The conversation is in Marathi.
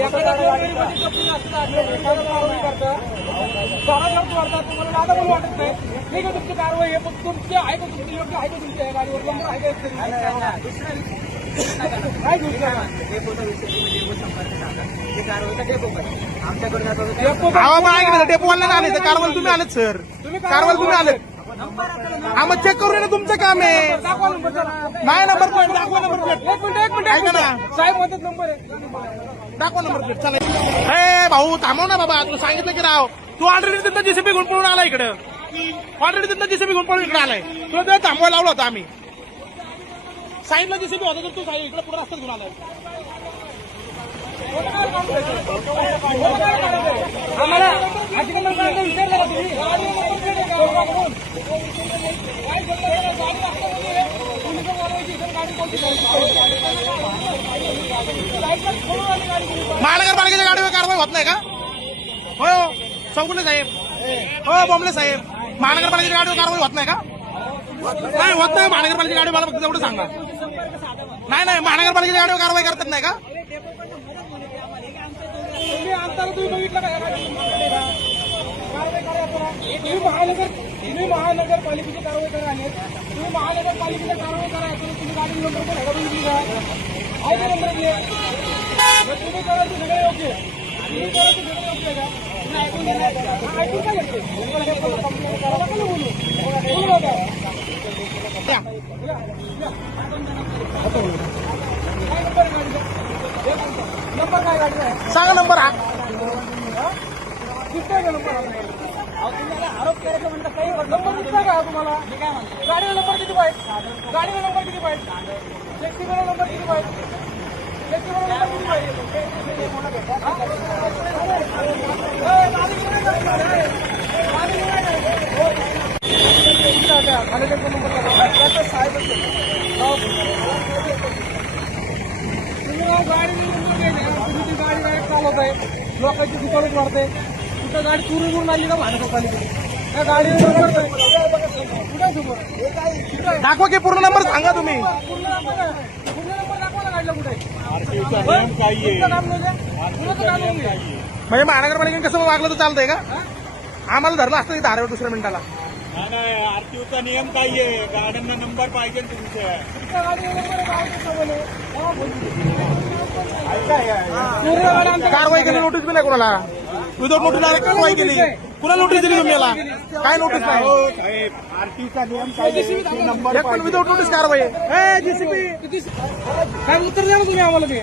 एखादा कारवाई करता तुम्हाला दादा बोलू वाटत नाही. ठीक आहे तुमची कारवाई आहे, पण तुमची आहे का तुमची योग्य आहे का तुमच्या गाडीवर नंबर आहे का? काय दुसरा डेपोवाला आले तर कारवाल तुम्ही आलेत सर. कारवाल तुम्ही आलेत. आम्ही चेक करू ना, तुमचं काम आहे. दाखवा नंबर नाही नंबर प्लेट दाखवा. नंबर प्लेट एक मिनिट ऐका ना. साहेब म्हणतात नंबर आहे. दाखवा नंबर प्लेट. चला हे भाऊ थांबव ना बाबा. तुला सांगितलं की राव तू ऑलरेडी तिथं जेसीबी घेऊन पळून आला इकडं. ऑलरेडी तिथं जेसीबी घेऊन पळून इकडे आलाय. तुला ते थांबवायला लावलं होतं आम्ही. साईडला जेसीबी होता तर तू इकडे पुढे रस्त्यात घेऊन आलाय. आम्हाला आधी नंबर काढायचा विचारला का तुम्ही? महानगरपालिकेच्या गाडीवर कारवाई होत नाही का? हो चौगुले साहेब. हो बोंबले साहेब. महानगरपालिकेच्या गाडीवर कारवाई होत नाही का? नाही होत नाही. महानगरपालिकेची गाडी मला फक्त एवढं सांगा. नाही महानगरपालिकेच्या गाडीवर कारवाई करतात नाही का? तुम्ही आमदार तुम्ही बघितलं का? कारवाई करा. तुम्ही महानगरपालिकेची कारवाई करा. तुम्ही महानगरपालिकेची कारवाई करा. तुम्ही गाडी नंबर पण हडवून दिला आहे का? नंबर दिले तुम्ही करायचं सगळं योग्य. तुम्ही करायचं सगळं योग्य का? ऐकून काय घेते बोलू नका. नंबर काय गाडी आहे? सांगा नंबर. हा दिसतोय का नंबर? तुम्हाला आरोप करायचं म्हणतात काही नंबर दिसतोय का तुम्हाला? मी काय म्हणतो गाडीला नंबर किती पाहिजे? गाडीला नंबर किती पाहिजे? व्यक्तीला नंबर किती पाहिजे? व्यक्तीला नंबर किती पाहिजे? तुम्ही ती गाडी डायरेक्ट चालवत आहे. लोकांची दुकानच वाढते. तुमच्या गाडी चुरून घेऊन आली का महानगरपालिकेची? त्या गाडीला नंबर कुठे समोर दाखवा की पूर्ण नंबर सांगा तुम्ही. पूर्ण नंबर दाखवा ना गाडीला कुठे. तुमचं काम नाही का? कुणाचं काम नाही? म्हणजे महानगरपालिकेने कसं वागलं तर चालतंय का? आम्हाला धरलं असतं की धारेवर दुसऱ्या मिनिटाला. नाही आरटीओचा नियम काय आहे? गाड्यांना नंबर पाहिजे तुमच्या. तुमच्या गाडीला नंबर आहे. कारवाई केली. नोटीस बी नाही कोणाला. विदाउट नोटीस डायरेक्ट कारवाई केली. कुणाला नोटीस दिली तुम्ही याला? काय नोटीस नाही. साहेब आरटीओचा नियम काय आहे? नंबर एक पण विदाउट नोटीस कारवाई आहे. जेसीबी काय उत्तर द्या ना तुम्ही आम्हाला ते.